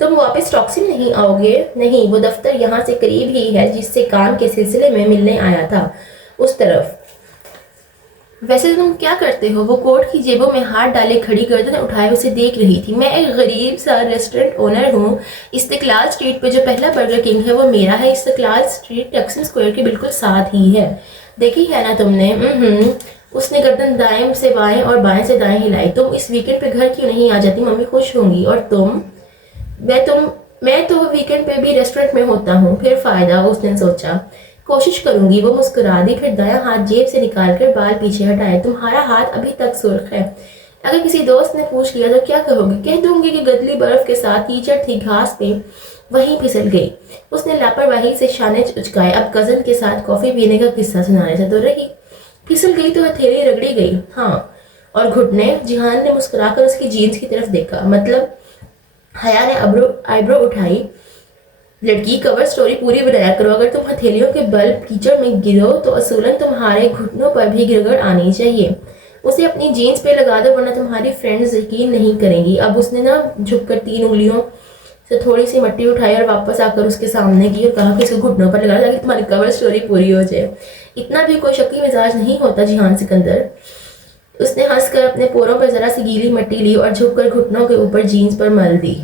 تم واپس ٹاکسی میں نہیں آؤ گے؟ نہیں، وہ دفتر یہاں سے قریب ہی ہے جس سے کام کے سلسلے میں ملنے آیا تھا، اس طرف۔ ویسے تم کیا کرتے ہو؟ وہ کوٹ کی جیبوں میں ہاتھ ڈالے کھڑی گردن اٹھائے اسے دیکھ رہی تھی۔ میں ایک غریب سا ریسٹورنٹ اونر ہوں۔ استقلال اسٹریٹ پہ جو پہلا برگر کنگ ہے وہ میرا ہے۔ استقلال اسٹریٹ ٹیکسن اسکوائر کے بالکل ساتھ ہی ہے، دیکھی ہے نا تم نے؟ اس نے گردن دائیں سے بائیں اور بائیں سے دائیں ہلائی۔ تم اس ویکینڈ پہ گھر کیوں نہیں آ جاتی؟ ممی خوش ہوں گی۔ اور تم؟ میں تو ویکینڈ پہ بھی ریسٹورنٹ میں ہوتا ہوں، پھر فائدہ، اس نے سوچا۔ کوشش کروں گی، وہ مسکرا دی، پھر دایاں ہاتھ جیب سے نکال کر بال پیچھے ہٹائے۔ تمہارا ہاتھ ابھی تک سرخ ہے۔ اگر کسی دوست نے پوچھ لیا تو کیا کہو گی؟ کہہ دوں گی کہ گدلی برف کے ساتھ کیچڑ تھی، گھاس پہ وہیں پھسل گئی۔ اس نے لاپرواہی سے شانے اچکائے۔ اب کزن کے ساتھ کافی پینے کا قصہ سنانے سے تو رہی۔ پھسل گئی تو ہتھیلی رگڑی گئی؟ ہاں۔ اور گھٹنے؟ جہان نے مسکرا کر اس کی جینز کی طرف دیکھا۔ مطلب؟ حیا نے آئیبرو اٹھائی۔ لڑکی، کور سٹوری پوری بنایا کرو۔ اگر تم ہتھیلیوں کے بل کیچڑ میں گرو تو اصولاً تمہارے گھٹنوں پر بھی گرگڑ آنی چاہیے۔ اسے اپنی جینز پہ لگا دو ورنہ تمہاری فرینڈز یقین نہیں کریں گی۔ اب اس نے جھک کر 3 انگلیوں سے تھوڑی سی مٹی اٹھائی اور واپس آ کر اس کے سامنے کی اور کہا کہ اس کو گھٹنوں پر لگا تاکہ تمہاری کور سٹوری پوری ہو جائے۔ اتنا بھی کوئی شکی مزاج نہیں ہوتا جہان سکندر۔ اس نے ہنس کر اپنے پوروں پر ذرا سی گیلی مٹی لی اور جھک کر گھٹنوں کے اوپر جینز پر مل دی۔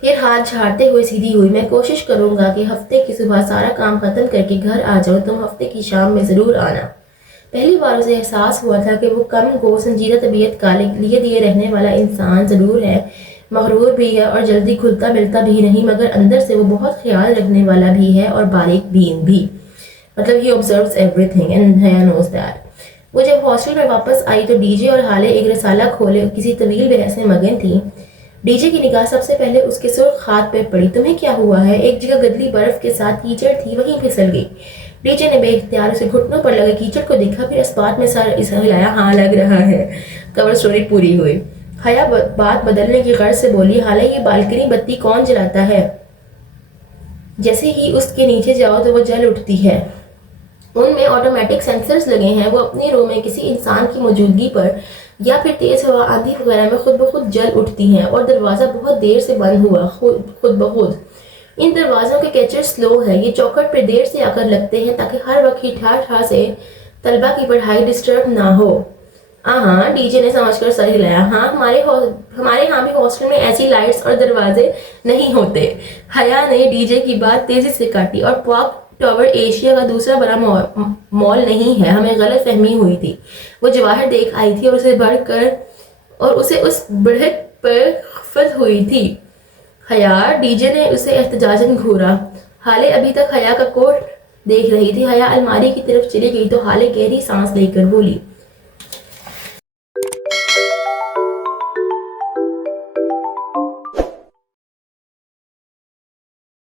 پھر ہاتھ جھاڑتے ہوئے سیدھی ہوئی۔ میں کوشش کروں گا کہ ہفتے کی صبح سارا کام ختم کر کے گھر آ جاؤں۔ تم ہفتے کی شام میں ضرور آنا۔ پہلی بار اسے احساس ہوا تھا کہ وہ کم گو سنجیدہ طبیعت کا لیے دیے رہنے والا انسان ضرور ہے، مغرور بھی ہے اور جلدی کھلتا ملتا بھی نہیں، مگر اندر سے وہ بہت خیال رکھنے والا بھی ہے اور باریک بین بھی۔ مطلب he observes everything and Haya knows that۔ وہ جب ہاسٹل میں واپس آئی تو ڈی جے اور ہالے ایک رسالہ کھولے کسی طویل بحث میں مگن تھی۔ ڈی جے کی نگاہ سب سے پہلے اس کے سرخ ہاتھ پہ پڑی۔ تمہیں کیا ہوا ہے؟ ایک جگہ گدلی برف کے ساتھ کیچڑ تھی، وہیں پھسل گئی۔ ڈی جے نے بے اختیار اسے گھٹنوں پر لگے کیچڑ کو دیکھا، پھر اسپات میں سر ہلایا۔ ہاں لگ رہا ہے۔ کور سٹوری پوری ہوئی۔ حیا بات بدلنے کی غرض سے بولی، حالے یہ بالکنی بتی کون جلاتا ہے؟ جیسے ہی اس کے نیچے جاؤ تو وہ جل اٹھتی ہے۔ ان میں آٹومیٹک سینسرز لگے ہیں، وہ اپنی رو میں کسی انسان کی موجودگی پر یا پھر تیز ہوا، آندھی وغیرہ میں خود بخود جل اٹھتی ہیں۔ اور دروازہ بہت دیر سے بند ہوا، خود بخود۔ ان دروازوں کے کیچر سلو ہے، یہ چوکھٹ پہ دیر سے آ کر لگتے ہیں تاکہ ہر وقت ہی ٹھا سے طلبہ کی پڑھائی ڈسٹرب نہ ہو۔ ہاں، ڈی جے نے سمجھ کر سر ہلایا۔ ہاں، ہمارے ہاں بھی ہاسٹل میں ایسی لائٹس اور دروازے نہیں ہوتے۔ حیا نے ڈی جے کی بات تیزی سے کاٹی۔ اور پاک ٹاور ایشیا کا دوسرا بڑا مال نہیں ہے، ہمیں غلط فہمی ہوئی تھی۔ وہ جواہر دیکھ آئی تھی اور اسے اس بڑھت پر خفت ہوئی تھی۔ حیا، ڈی جے نے اسے احتجاجاً گھورا۔ حالے ابھی تک حیا کا کوٹ دیکھ رہی تھی۔ حیا الماری کی طرف چلی گئی تو حالے گہری سانس لے کر بولی،